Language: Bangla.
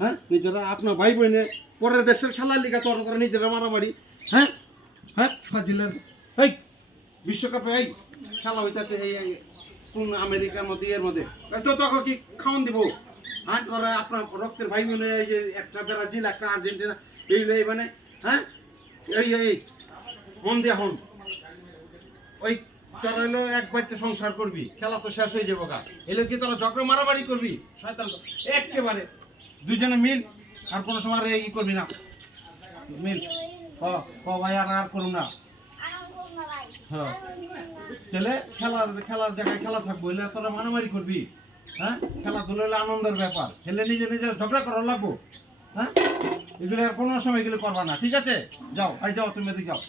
হ্যাঁ নিজেরা আপনার ভাই বোনে পরের দেশের খেলার লিগা তোরা নিজেরা মারামারি। হ্যাঁ হ্যাঁ ফাজিলের এই বিশ্বকাপে এই খেলা হইতেছে এই কোন আমেরিকার মধ্যে এর মধ্যে তো তখন কি খাওয়ান দিব? হ্যাঁ তোরা আপনার রক্তের ভাই বোনে এই যে একটা ব্রাজিল একটা আর্জেন্টিনা এই মানে হ্যাঁ এই মন দিয়ে হন ওই তোরা হলো এক বাড়িতে সংসার করবি, খেলা তো শেষ হয়ে যাবো গা। এলো কি তোরা ঝগড়া মারামারি করবি? শয়তান একেবারে দুইজনে মিল আর কোনো সময় ই করবি না, মিল ভাই আর করুন না। হ্যাঁ তাহলে খেলার জায়গায় খেলা থাকবো, এলে তোরা মারামারি করবি? হ্যাঁ খেলাধুলা হলে আনন্দের ব্যাপার, খেলে নিজে ঝগড়া করার লাগবো। হ্যাঁ এগুলো আর কোনো সময় এগুলো করবা না, ঠিক আছে? যাও যাও তুমি এদিকে যাও।